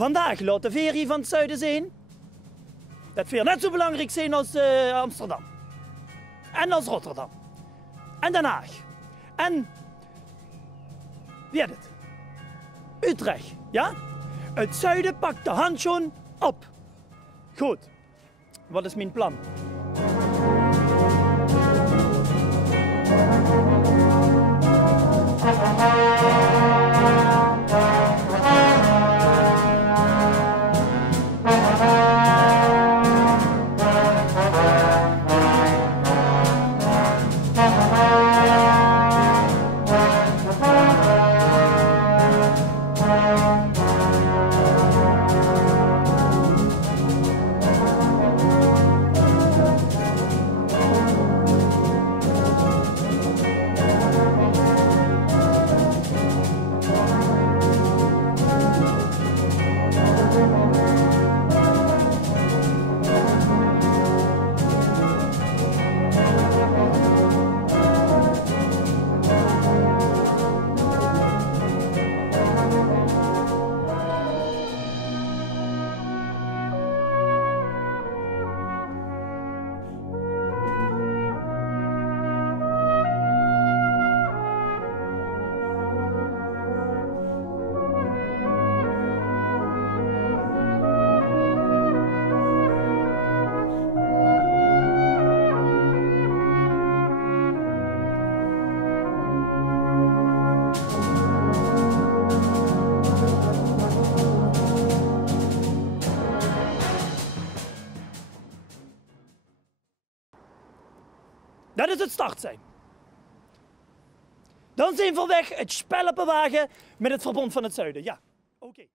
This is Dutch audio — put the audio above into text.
Vandaag laat de veer hier van het zuiden zien dat veer net zo belangrijk zijn als Amsterdam. En als Rotterdam. En Den Haag. En, wie het? Utrecht, ja? Het zuiden pakt de handschoen op. Goed, wat is mijn plan? Dat is het startsein. Dan zijn we weg het spel op wagen met het Verbond van het Zuiden. Ja, oké.